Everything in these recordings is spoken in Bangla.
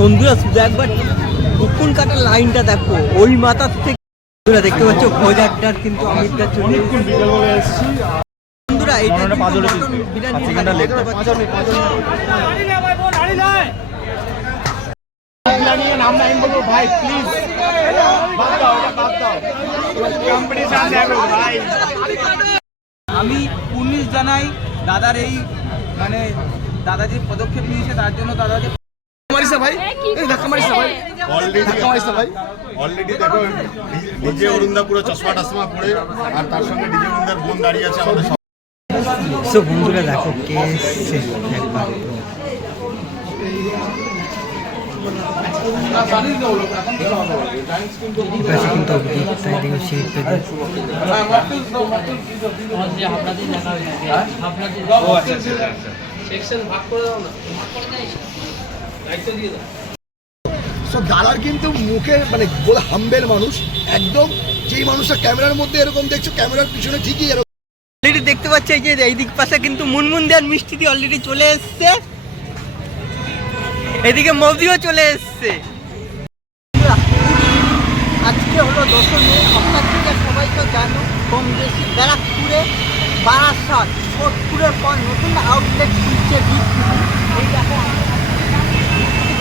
বন্ধুরা শুধু একবার উকুন কাটার লাইনটা দেখো। ওই মাথার থেকে বন্ধুরা দেখতে পাচ্ছ আড্ডার কিন্তু আমিরটা চলে বন্ধুরা এটা ভাই প্লিজ বাদ দাও বাদ দাও কম্পিটিশন ভাই আমি পুলিশ জানাই দাদার এই মানে দাদা যে পদক্ষেপ নিয়েছে তার জন্য দাদা যে মারিস না ভাই ধাক্কা মারিস না ভাই। অলরেডি ধাক্কা মারিস না ভাই। অলরেডি দেখো ডিজে অরুণদা পুরো চশমা টশমা পরে আর তার সঙ্গে ডিজে অরুণদার বোন দাঁড়িয়ে আছে আমাদের সব। সো বন্ধুরা দেখো কে এসছে একবার। এপাশে কিন্তু অভিজিৎ তাই দেখো সিঁড়ি পেতে সো দাদার কিন্তু মুখে মানে বলে হাম্বেল মানুষ। একদম যেই মানুষটা ক্যামেরার মধ্যে এরকম দেখছ ক্যামেরার পিছনে ঠিকই এরকম। অলরেডি দেখতে পাচ্ছি এই যে এই দিক পাশে কিন্তু মুনমুন দেওয়ার মিষ্টি দিয়ে অলরেডি চলে এসছে। এদিকে মবিও চলে এসছে। আজকে হলো দশমী আপনার থেকে সবাই তো জানো কম বেশি ব্যারাকপুরে বারাসাত সোদপুরের পর নতুন আউটলেট খুলছে বিগ এই দেখো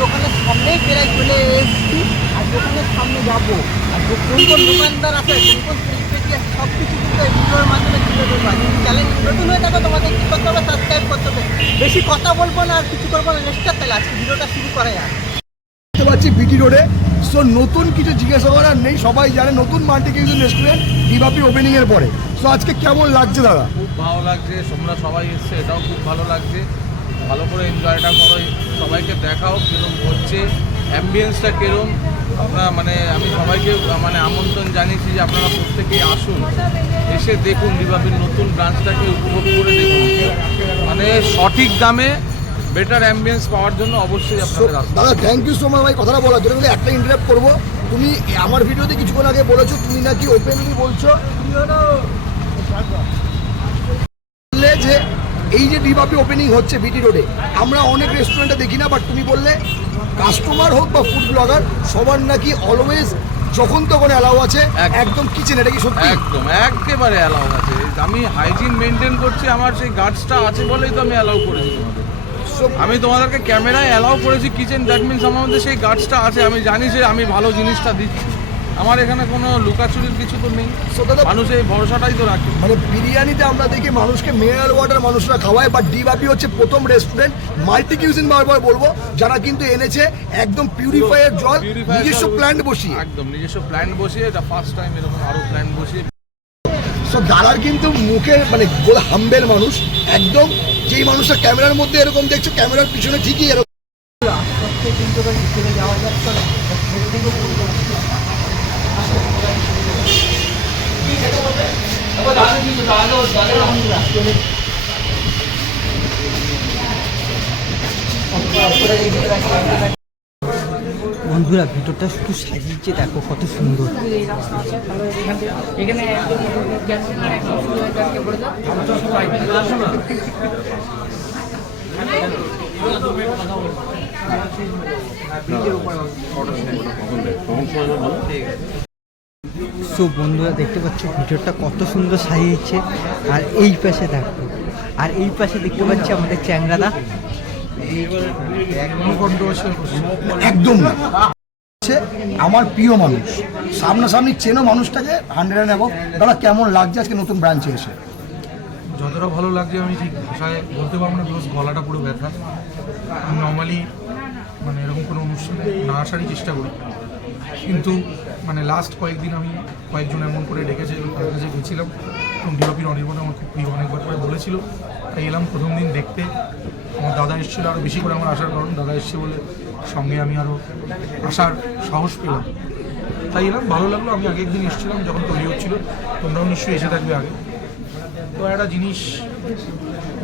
দোকানের সামনেই প্রায় চলে এসেছি। আর দোকানের সামনে যাব। আর কোন কোন দোকানদার আছে কোন কোন সেলিব্রিটি আছে সব কিছু কিন্তু এই ভিডিওর মাধ্যমে তুলে আর চ্যানেল নতুন হয়ে থাকো তোমাদের কী করতে হবে সাবস্ক্রাইব করতে হবে। বেশি কথা বলব না আর কিছু করব না নেক্সটটা তাহলে আজকে ভিডিওটা শুরু করা যাক দেখতে পাচ্ছি বিটি রোডে সো নতুন কিছু জিজ্ঞাসা করার নেই। সবাই জানে নতুন মাল্টি কিউজিন রেস্টুরেন্ট ডিবাপি ওপেনিং এর পরে। সো আজকে কেমন লাগছে দাদা? খুব ভালো লাগছে তোমরা সবাই এসছে এটাও খুব ভালো লাগছে। ভালো করে এনজয়টা করো সবাইকে দেখাও কীরকম হচ্ছে অ্যাম্বিয়েন্সটা কীরকম আপনারা মানে আমি সবাইকে মানে আমন্ত্রণ জানিয়েছি যে আপনারা প্রত্যেকেই আসুন এসে দেখুন রিভাবির নতুন ব্রাঞ্চটাকে উপভোগ করে দেখুন। মানে সঠিক দামে বেটার অ্যাম্বিয়েন্স পাওয়ার জন্য অবশ্যই So, আপনাদের আসুন। দাদা থ্যাংক ইউ সো মাচ ভাই কথাটা বলার জন্য একটা ইন্টারাপ্ট করব। তুমি আমার ভিডিওতে কিছুক্ষণ আগে বলেছ তুমি নাকি ওপেনলি বলছো যে এই যে ডিবাপি ওপেনিং হচ্ছে বিটি রোডে আমরা অনেক রেস্টুরেন্টে দেখি না বাট তুমি বললে কাস্টমার হোক বা ফুড ব্লগার সবার নাকি অলওয়েজ যখন তখন অ্যালাউ আছে একদম। কিচেন এটা কি সত্যি? একদম একেবারে অ্যালাউ আছে। আমি হাইজিন মেনটেন করছি আমার সেই গার্ডসটা আছে বলেই তো আমি অ্যালাউ করেছি আমি তোমাদেরকে ক্যামেরায় অ্যালাউ করেছি কিচেন দ্যাট মিনস আমার মধ্যে সেই গার্ডসটা আছে আমি জানি যে আমি ভালো জিনিসটা দিচ্ছি। আমার এখানে কোনো লুকাচুরির কিছু তো নেই। মানুষ এই ভরসাটাই তো রাখে। মানে বিরিয়ানিতে আমরা দেখি মানুষকে মিনারেল ওয়াটার মানুষরা খাওয়ায় বাট ডিবাপি হচ্ছে প্রথম রেস্টুরেন্ট মাল্টি কিউজিন বারবার বলব যারা কিন্তু এনেছে একদম পিউরিফায়ার জল নিজস্ব প্ল্যান্ট বসিয়ে। একদম নিজস্ব প্ল্যান বসিয়ে এটা ফার্স্ট টাইম এরকম আরও প্ল্যান বসিয়ে। সো দাদার কিন্তু মুখে মানে বলে হাম্বেল মানুষ একদম যেই মানুষটা ক্যামেরার মধ্যে এরকম দেখছ ক্যামেরার পিছনে ঠিকই এরকম বন্ধুরা ভিডিওটা শুধু সাজিয়েছে দেখো কত সুন্দর এখানে একদম সো বন্ধুরা দেখতে পাচ্ছ ভিডিওটা কত সুন্দর সাজিয়েছে। আর এই পাশে দেখো আর এই পাশে দেখতে পাচ্ছি আমাদের চ্যাংরাদা। একদম না। আমার প্রিয় মানুষ। সামনাসামনি চেনো মানুষটাকে হান্ড্রেড অ্যান্ড অ্যাবভ দাদা কেমন লাগছে আজকে নতুন ব্রাঞ্চে এসে? যতটা ভালো লাগছে আমি ঠিক ভাষায় বলতে পারব না বিকজ গলাটা পুরো ব্যথা। আমি নর্মালি মানে এরকম কোনো অনুষ্ঠানে না আসারই চেষ্টা করি। কিন্তু মানে লাস্ট কয়েকদিন আমি কয়েকজন এমন করে ডেকেছে, তাদের কাছে গেছিলাম, এবং ডিওপির অনির্বাণ আমার খুব প্রিয় অনেকবার করে বলেছিল। তাই এলাম প্রথম দিন দেখতে। আমার দাদা এসেছিল আরও বেশি করে আমার আসার কারণ, দাদা এসছে বলে সঙ্গে আমি আরও আসার সাহস পেলাম। তাই এলাম, ভালো লাগল, আমি আগের দিন এসেছিলাম যখন তৈরি হচ্ছিল, তোমরাও নিশ্চয়ই এসে থাকবে আগে। তো একটা জিনিস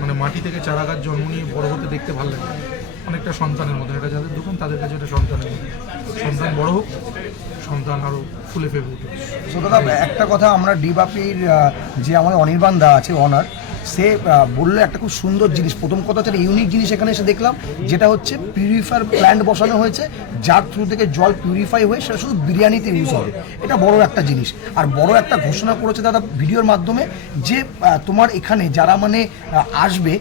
মানে মাটি থেকে চারা গাছ জন্ম নিয়ে বড় হতে দেখতে ভালো লাগে। অনেকটা সন্তানের মতো। এটা যাদের দোকান, তাদের কাছে এটা সন্তানের সন্তান বড় হোক, সন্তান আরও ফুলে ফেবে উঠুক। একটা কথা আমরা ডিবাপির যে আমার অনির্বাণ দা আছে অনার সে বলল একটা খুব সুন্দর জিনিস। প্রথম কথা হচ্ছে ইউনিক জিনিস এখানে এসে দেখলাম, যেটা হচ্ছে পিউরিফায়ার প্ল্যান্ট বসানো হয়েছে, যার থ্রু থেকে জল পিউরিফাই হয়ে সেটা শুধু বিরিয়ানিতে ইউজ হবে। এটা বড় একটা জিনিস। আর বড় একটা ঘোষণা করেছে দাদা ভিডিওর মাধ্যমে যে তোমার এখানে যারা মানে আসবে,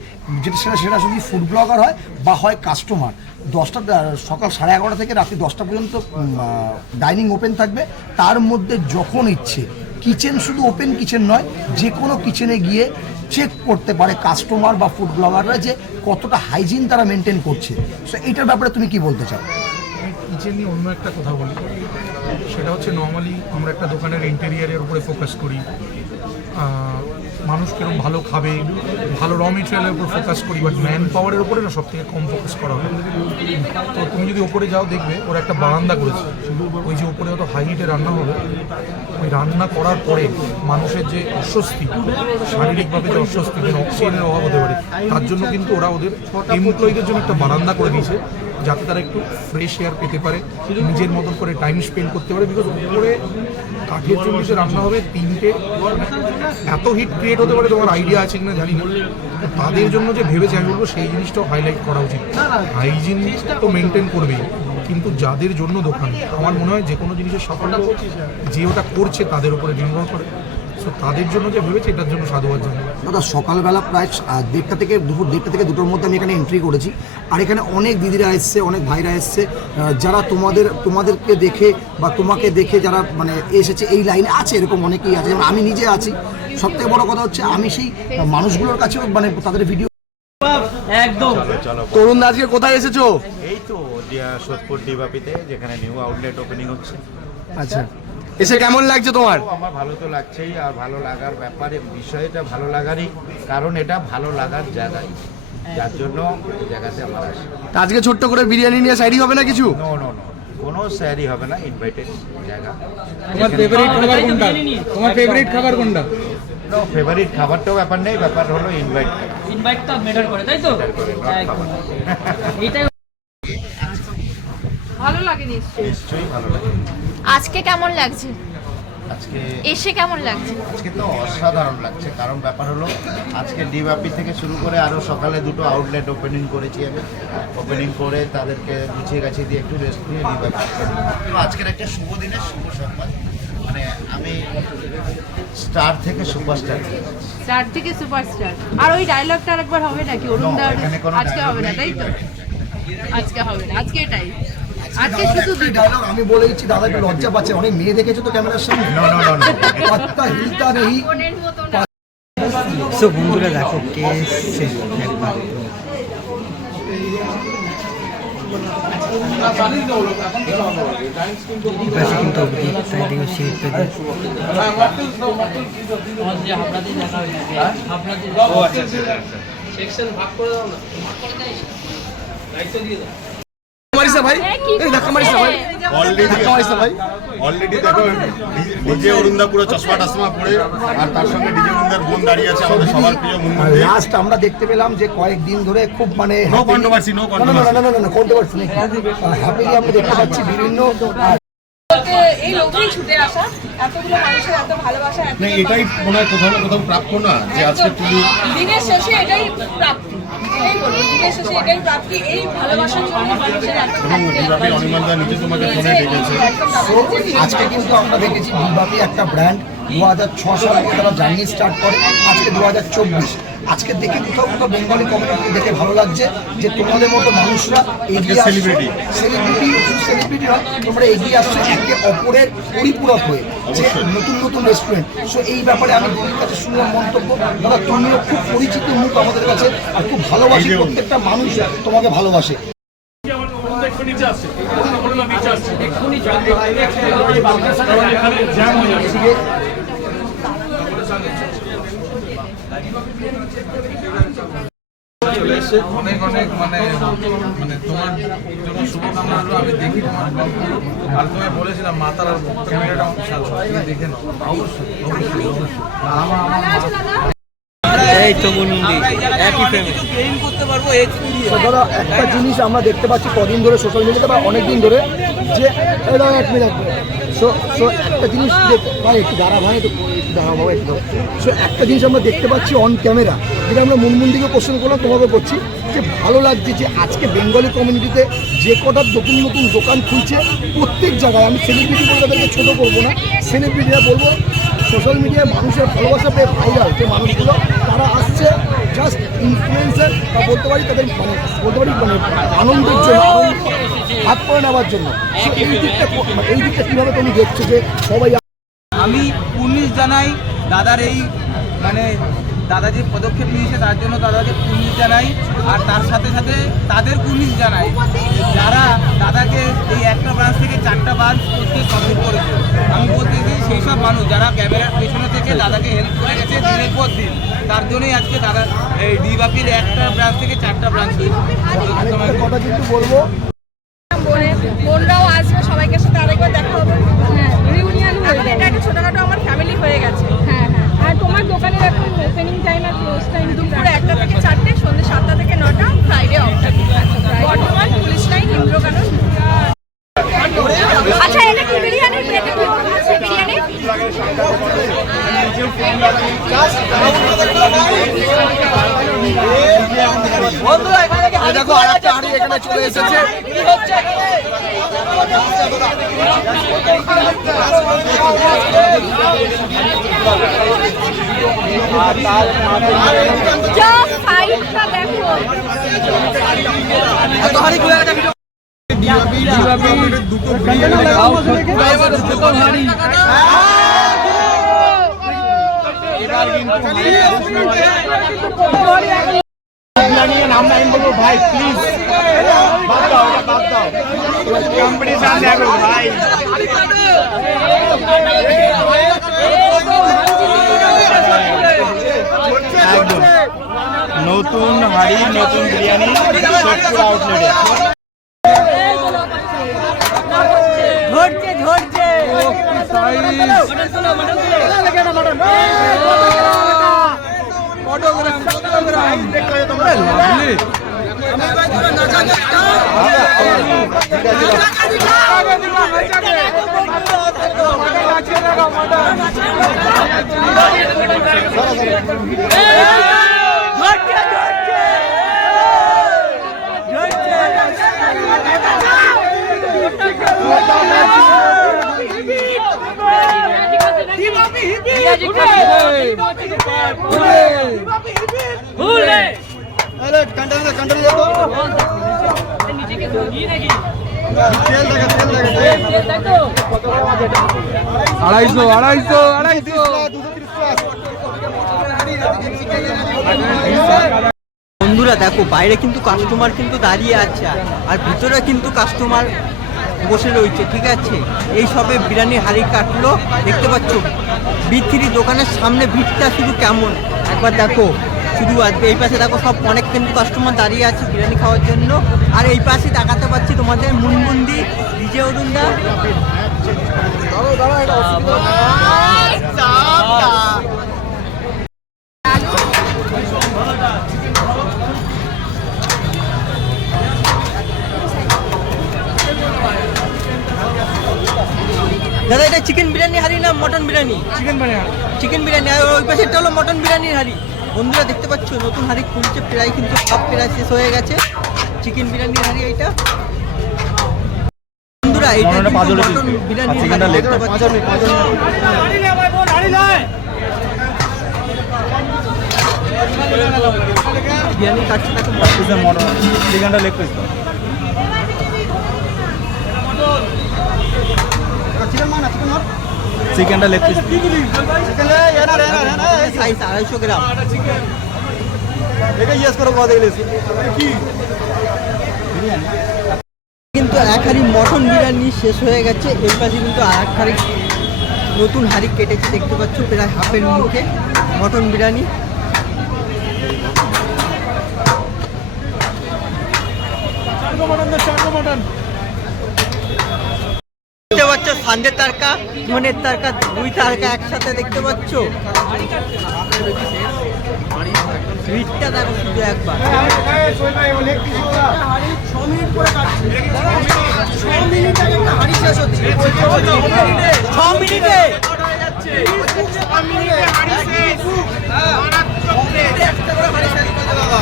যেটা সেটা সেটা শুধু ফুড ব্লগার হয় বা হয় কাস্টমার দশটা সকাল সাড়ে এগারোটা থেকে রাত্রি দশটা পর্যন্ত ডাইনিং ওপেন থাকবে। তার মধ্যে যখন ইচ্ছে কিচেন শুধু ওপেন কিচেন নয় যে কোনো কিচেনে গিয়ে চেক করতে পারে কাস্টমার বা ফুড ব্লগাররা যে কতটা হাইজিন তারা মেনটেন করছে। সো এটার ব্যাপারে তুমি কি বলতে চাও? কিচেন নিয়ে অন্য একটা কথা বলি। সেটা হচ্ছে নর্মালি আমরা একটা দোকানের ইন্টেরিয়ারের উপরে ফোকাস করি। মানুষ কীরকম ভালো খাবে, ভালো র মেটেরিয়ালের উপর ফোকাস করি বাট ম্যান পাওয়ারের উপরে না সব থেকে কম ফোকাস করা হয়। তো তুমি যদি ওপরে যাও, দেখবে ওরা একটা বারান্দা করেছে। ওই যে ওপরে অত হাই হিটে রান্না হবে। ওই রান্না করার পরে মানুষের যে অস্বস্তি, শারীরিকভাবে যে অস্বস্তি অক্সিজেনের অভাব হতে পারে, তার জন্য কিন্তু ওরা ওদের এমপ্লয়ীদের জন্য একটা বারান্দা করে দিয়েছে, যাতে তারা একটু ফ্রেশ এয়ার পেতে পারে, নিজের মতন করে টাইম স্পেন্ড করতে পারে বিকজ উপরে কাঠের চল্লিশে রান্না হবে তিনটে। এত হিট ক্রিয়েট হতে পারে তোমার আইডিয়া আছে কিনা জানি না। তাদের জন্য যে ভেবেছে আমি বলব সেই জিনিসটাও হাইলাইট করা উচিত। হাইজিন তো মেনটেন করবেই কিন্তু যাদের জন্য দোকান আমার মনে হয় যে কোনো জিনিসের সাফল্য যে ওটা করছে তাদের উপরে নির্ভর করে। তাদের জন্য যে ভেবেছে এটার জন্য সাধুবাদ জানাই। দাদা সকালবেলা প্রায় দেড়টা থেকে দুপুর দেড়টা থেকে দুটোর মধ্যে আমি এখানে এন্ট্রি করেছি। আর এখানে অনেক দিদিরা এসছে অনেক ভাইরা এসছে যারা তোমাদের তোমাদেরকে দেখে বা তোমাকে দেখে যারা মানে এসেছে এই লাইনে আছে এরকম অনেকেই আছে। যেমন আমি নিজে আছি। সব থেকে বড় কথা হচ্ছে আমি সেই মানুষগুলোর কাছেও মানে তাদের ভিডিও একদম। তরুণ আজকে কোথায় এসেছ? এই তো সোদপুর ডিবাপিতে যেখানে নিউ আউটলেট ওপেনিং হচ্ছে। আচ্ছা। এসে কেমন লাগছে তোমার? আমার ভালো তো লাগছেই আর ভালো লাগার ব্যাপারে বিষয়টা ভালো লাগারই কারণ এটা ভালো লাগার জায়গায় যার জন্য এই জায়গাতে আমার আসে আজকে ছোট্ট করে বিরিয়ানি নিয়ে সাইডি হবে না কিছু? নো নো নো কোনো স্যারই হবে না ইনভাইটেড জায়গা। তোমার ফেভারিট খাবার কোনটা? তোমার ফেভারিট খাবার কোনটা? নো ফেভারিট খাবারটাও ব্যাপার নেই ব্যাপার হলো ইনভাইট ইনভাইটটা ম্যাটার করে তাই তো। এটাই লাগে নিশ্চয়ই। নিশ্চয়ই ভালো লাগে। আজকে কেমন লাগছে? আজকে এসে কেমন লাগছে? আজকে তো অসাধারণ লাগছে। কারণ ব্যাপার হলো আজকে ডিবাপি থেকে শুরু করে আরও সকালে দুটো আউটলেট ওপেনিং করেছি আমি। ওপেনিং করে তাদেরকে গুছিয়ে গাছিয়ে দিয়ে একটু রেস্ট নিয়ে ডিবাপি। তো আজকের একটা শুভ দিনের শুভ সংবাদ। মানে আমি স্টার থেকে সুপারস্টার স্টার থেকে সুপারস্টার আর ওই ডায়লগটা আরেকবার হবে নাকি? এখানে কোনো আজকে হবে না তাই তো? আজকে হবে না আজকে এটাই। আজকে শুধু dialogue আমি বলে দিচ্ছি দাদা একটু লজ্জা পাচ্ছে অনেক মেয়ে দেখেছ তো ক্যামেরার সামনে? নো নো নো পাত্তা হিলতা নেই। সো বন্ধুরা দেখো কে এসছে একবার। পাশে কিন্তু অভিজিৎ তাই দেখো সিট পেতে মারিস না ভাই এই ধাক্কা মারিস না ভাই। অলরেডি ধাক্কা মারিস না ভাই। অলরেডি দেখো ডিজে অরুণদা পুরো চশমা টশমা পরে আর তার সঙ্গে ডিজে অরুণদার বোন দাঁড়িয়ে আছে আমাদের সবার প্রিয় মুন্দি লাস্ট আমরা দেখতে পেলাম যে কয়েকদিন ধরে খুব মানে না, না, না, না, না, না, না, নেই। হ্যাপিলি আমরা দেখতে পাচ্ছি বিভিন্ন আহ, এই লোকেই ছুটে আসা। এতগুলো মানুষের এত ভালোবাসা না এটাই মনে হয় কোথাও না কোথাও প্রাপ্য না যে আজকে তুমি দিনের শেষে এটাই বলব। দিনের শেষে এটাই প্রাপ্তি এই ভালোবাসার জন্য মানুষের এত এবং ডিবাপি অনির্বাণদা নিজে তোমাকে ফোনে ডেকেছে আজকে কিন্তু আমরা দেখেছি বিবাপি একটা ব্র্যান্ড দু হাজার ছ সালে তারা জার্নি স্টার্ট করে আজকে দু হাজার চব্বিশ আজকে দেখে কোথাও কোথাও বেঙ্গলি কমিউনিটি দেখে ভালো লাগছে যে তোমাদের মতো মানুষরা এগিয়ে celebrity। সেলিব্রিটি সেলিব্রিটি হয় তোমরা এগিয়ে আসছো একে অপরের পরিপূরক হয়ে যে নতুন নতুন রেস্টুরেন্ট সো এই ব্যাপারে আমি তোমার কাছে শুনলাম মন্তব্য দাদা তুমিও খুব পরিচিত মুখ আমাদের কাছে আর খুব ভালোবাসি প্রত্যেকটা মানুষ তোমাকে ভালোবাসে অনেক অনেক মানে মানে তোমার জন্য শুভকামনা হলো আমি দেখি তোমার ব্লগগুলো আর তুমি বলেছিলাম মাতার আর ক্যামেরাটা সাথে তুমি দেখে নাও। অবশ্যই অবশ্যই এই তো মুন্ডি একই একটা জিনিস আমরা দেখতে পাচ্ছি কদিন ধরে সোশ্যাল মিডিয়াতে বা অনেক দিন ধরে যে এক মিনিট সো সো একটা জিনিস ভাই, একটু দাঁড়া ভাই, একটু দাঁড়া বাবা, একটু সো একটা জিনিস আমরা দেখতে পাচ্ছি অন ক্যামেরা যেটা আমরা মুনমুন্দিকে প্রশ্ন করলাম, তোমাকে করছি যে ভালো লাগছে যে আজকে বেঙ্গলি কমিউনিটিতে যে কটা নতুন নতুন দোকান খুলছে, প্রত্যেক জায়গায়, আমি সেলিব্রিটি বলে তাদেরকে ছোটো করব না সেলিব্রিটিরা বলব সোশ্যাল মিডিয়ায় মানুষের ভালোবাসা পেয়ে ভাইরাল যে মানুষগুলো, তারা আসছে জাস্ট ইনফ্লুয়েন্সার বা বলতে পারি তাদের মানে বলতে পারি মানে আনন্দের জন্য, হাত করে নেওয়ার জন্য। এই দিকটা মানে এই দিকটা কীভাবে তুমি দেখছ যে সবাই আমি পুলিশ জানাই দাদার এই মানে দাদা যে পদক্ষেপ নিয়েছে, তার জন্য দাদাকে পুলিশ জানাই, আর তার সাথে সাথে তাদের পুলিশ জানাই। যারা দাদাকে এই একটা ব্রাঞ্চ থেকে চারটা ব্রাঞ্চ করতে সফল করেছে, আমি বলতে চাই সেই সব মানুষ যারা ক্যামেরার পেছনে থেকে দাদাকে হেল্প করে গেছে দিনের পর দিন, তার জন্যই আজকে দাদা এই ডিবাপির একটা ব্রাঞ্চ থেকে চারটা ব্রাঞ্চ বলব বোনরাও আসবে, সবাইকে সাথে আরেকবার দেখা হবে। হয়ে এটা একটা ছোটখাটো আমার ফ্যামিলি হয়ে গেছে। তোমার দোকানের এখন ওপেনিং টাইম আর ক্লোজ টাইম দুপুরে একটা থেকে চারটে সন্ধ্যে সাতটা থেকে নটা Friday off Bardhaman police line Indrakanan. আচ্ছা এটা কি বিরিয়ানির প্লেটে কি আছে বিরিয়ানি এখানে হাঁড়ি আর একটা এখানে চলে এসেছে কি হচ্ছে এখানে? জাস্ট সাইডটা দেখো আমি ভাই প্লিজ বাদ দাও বাদ দাও কম্পিটিশন ভাই নতুন হাড়ি নতুন বিরিয়ানি সোদপুর আউটলেটে আড়াইশো আড়াইশো। আড়াইশো। বন্ধুরা দেখো বাইরে কিন্তু কাস্টমার কিন্তু দাঁড়িয়ে আছে। আর ভিতরে কিন্তু কাস্টমার বসে রয়েছে ঠিক আছে? এই সবে বিরিয়ানি হাড়ি কাটলো দেখতে পাচ্ছ? বি থ্রি দোকানের সামনে ভিড়টা শুধু কেমন? একবার দেখো শুধু আজকে এই পাশে দেখো সব অনেক কিন্তু কাস্টমার দাঁড়িয়ে আছে বিরিয়ানি খাওয়ার জন্য। আর এই পাশে দেখাতে পাচ্ছি তোমাদের মুনমুন্দি ডিজে অরুণদা। দাদা এটা চিকেন বিরিয়ানি হাড়ি না mutton biryani? Chicken biryani chicken biryani আর ওই পাশেরটা হলো মটন বিরিয়ানির হাড়ি। বন্ধুরা দেখতে পাচ্ছ নতুন হাড়ি খুলছে প্রায় কিন্তু সব প্রায় শেষ হয়ে গেছে। চিকেন বিরিয়ানির হাড়ি এইটা। বন্ধুরা এটা মটন বিরিয়ানির হাড়ি দেখতে পাচ্ছ? বিরিয়ানি দেখো চিকেনটা লেগ পিস দাও চিকেনটা লেগ পিস আড়াইশো গ্রাম কিন্তু এক হাড়ি মটন বিরিয়ানি শেষ হয়ে গেছে। এর পাশে কিন্তু আর এক হাড়ি নতুন হাড়ি কেটেছে দেখতে পাচ্ছ প্রায় হাফের মুখে। মটন বিরিয়ানি দেখতে পাচ্ছ সান্দের তারকা, মনের তারকা, দুই তারকা একসাথে দেখতে পাচ্ছ?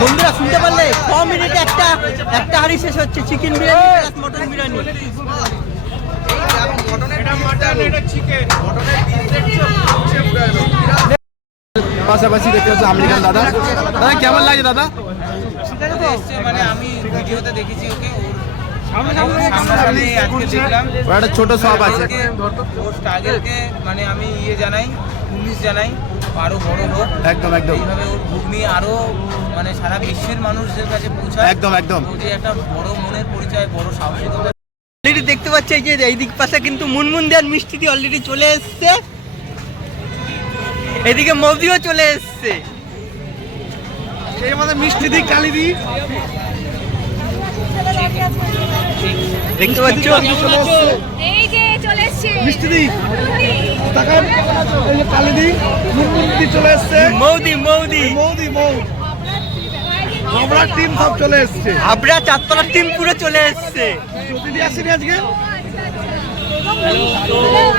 বন্ধুরা, শুনতে পারলে? ছ মিনিটে একটা একটা হাড়ি শেষ হচ্ছে। Chicken biryani mutton biryani. পাশাপাশি দেখতে হচ্ছে আমেরিকান দাদা। দাদা কেমন লাগে দাদা? মানে আমি ভিডিওতে দেখেছি ওকে একটা ছোট শপ আছে। মানে আমি ইয়ে জানাই পুলিশ জানাই আরও বড় হোক একদম। একদম এইভাবে ওর ঘুগনি আরও মানে সারা বিশ্বের মানুষদের কাছে পৌঁছায় একদম, একদম। যে একটা বড় মনের পরিচয় বড় সাহসিকতা। অলরেডি দেখতে পাচ্ছি এই যে এই দিক পাশে কিন্তু মুনমুন দেওয়ার মিষ্টি দিয়ে অলরেডি চলে এসছে। এদিকে মৌদিও চলে এসছে। এই আমাদের মিষ্টি দিই কালি দিই দেখতে পাচ্ছ? এই যে চলে এসছে। মিষ্টি দিই তাকান। এই যে কালি দিই মুরমুরি চলে এসছে। মৌদি মৌদি। মৌদি মৌ। আমরা টিম সব চলে এসছে। আবরা চারতলার টিম পুরো চলে এসছে। যদি আসেনি আজকে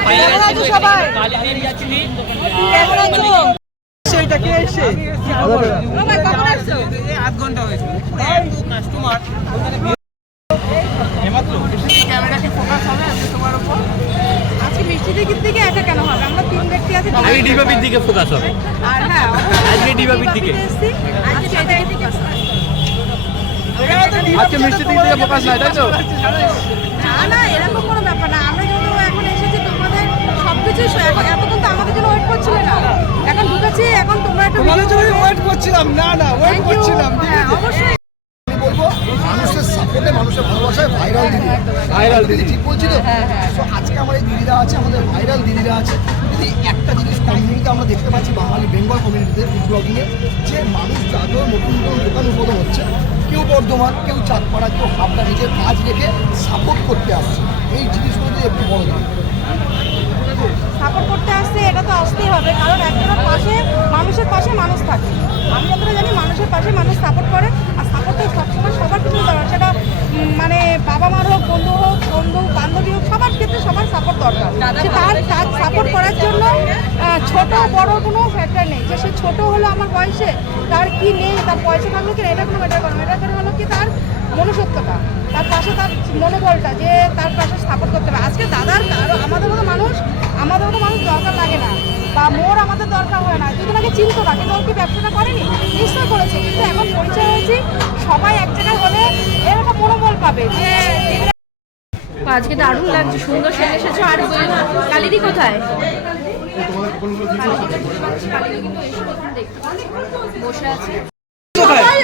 কেমন আছো সবাই কেমন আছো সেইটাকে এসে বাবা, কেমন আছো এই আধ ঘণ্টা হয়েছে পুরো এত কাস্টমার আজকে মিষ্টি দিকের দিকে একা কেন হবে। আমরা তিন ব্যক্তি আছি আগে ডিবাবির দিকে ফোকাস হবে আর হ্যাঁ আজকে ডিবাবির দিকে আজকে আজকে মিষ্টি দিক থেকে ফোকাস নাই তাই তো? না না এরকম কোনো ব্যাপার না। আমরা যেহেতু এখন এসেছি তোমাদের সব কিছু এতক্ষণ তো আমাদের জন্য ওয়েট করছিলে না। এখন ঢুকেছি এখন তোমরা একটা তোমাদের জন্য ওয়েট করছিলাম না না ওয়েট করছিলাম হ্যাঁ অবশ্যই। বলব মানুষের সাপোর্টে মানুষের ভালোবাসায় ভাইরাল দিদি। ভাইরাল দিদি ঠিক বলছি তো? তো আজকে আমার এই দিদিরা আছে আমাদের ভাইরাল দিদিরা আছে। দিদি একটা জিনিস কমিউনিটিতে আমরা দেখতে পাচ্ছি বাঙালি বেঙ্গল কমিউনিটিতে ফুড ব্লগিংয়ে যে মানুষ যাদের নতুন নতুন দোকান উদ্বোধন হচ্ছে কেউ বর্ধমান, কেউ চাঁদপাড়া, কেউ হাবড়া, নিজের কাজ রেখে সাপোর্ট করতে আসছে। এই জিনিসগুলো একটু বড় সাপোর্ট করতে আসছে এটা তো আসতেই হবে কারণ একজনের পাশে মানুষের পাশে মানুষ থাকে। আমি যতটা জানি মানুষের পাশে মানুষ সাপোর্ট করে আর সাপোর্ট তো সবসময় সবার কিছু দরকার। সেটা মানে বাবা মার হোক বন্ধু হোক বন্ধু বান্ধবী হোক সবার ক্ষেত্রে সবার সাপোর্ট দরকার। সে তার তার সাপোর্ট করার জন্য ছোট বড় কোনো ফ্যাক্টর নেই। যে সে ছোট হলো আমার বয়সে তার কি নেই তার পয়সা থাকল কি এটা কোনো ম্যাটার করে ম্যাটার করে হলো কি তার মনুষ্যত্বটা তার পাশে তার মনোবলটা যে তার পাশে সাপোর্ট করতে হবে আজকে দাদার আমাদের মতো মানুষ আমাদের মতো মানুষ দরকার লাগে না বা মোর আমাদের দরকার হয় না। যদি নাকি চিনতো না কিন্তু ওর কি ব্যবসাটা করেনি? নিশ্চয় করেছে কিন্তু এখন পরিচয় হয়েছি সবাই এক জায়গায় হলে এর একটা মনোবল পাবে যে আজকে দারুণ লাগছে সুন্দর সেজে এসেছ। আর কালিদি কোথায়? বসে আছে।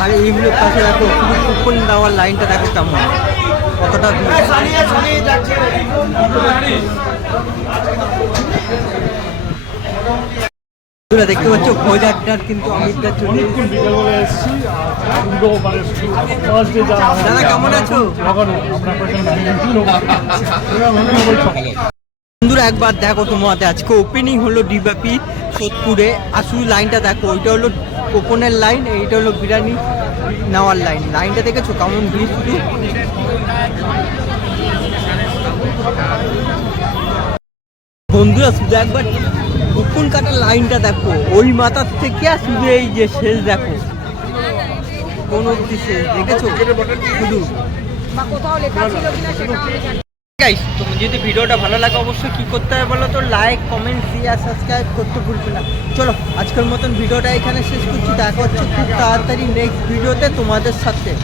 আর এইগুলো পাশে দেখো শুধু কুপন দেওয়ার লাইনটা দেখো কেমন। কতটা দেখতে পাচ্ছ ভোজ আড্ডার কিন্তু অমিতদার চলে দাদা কেমন আছো? বন্ধুরা, একবার দেখো তোমাদের। আজকে ওপেনিং হলো ডিবাপি সোদপুরে। আর শুধু লাইনটা দেখো, ওইটা হলো ওপেনের লাইন এইটা হলো বিরিয়ানি নেওয়ার লাইন লাইনটা দেখেছ কেমন ভিড় শুধু? বন্ধুরা, শুধু একবার কুপন কাটার লাইনটা দেখো। ওই মাথার থেকে আর শুধু এই যে শেষ দেখো। কোন অব্দি শেষ দেখেছ? শুধু। কোথাও লেখা ছিল কিনা সেটা আমি জানি গাইস তুমি যদি ভিডিওটা ভালো লাগে অবশ্যই কি করতে হবে বলো তো? লাইক কমেন্ট শেয়ার সাবস্ক্রাইব করতে ভুলবে না। চলো, আজকের মতন ভিডিওটা এখানে শেষ করছি। দেখা হচ্ছে খুব তাড়াতাড়ি নেক্সট ভিডিওতে তোমাদের সাথে।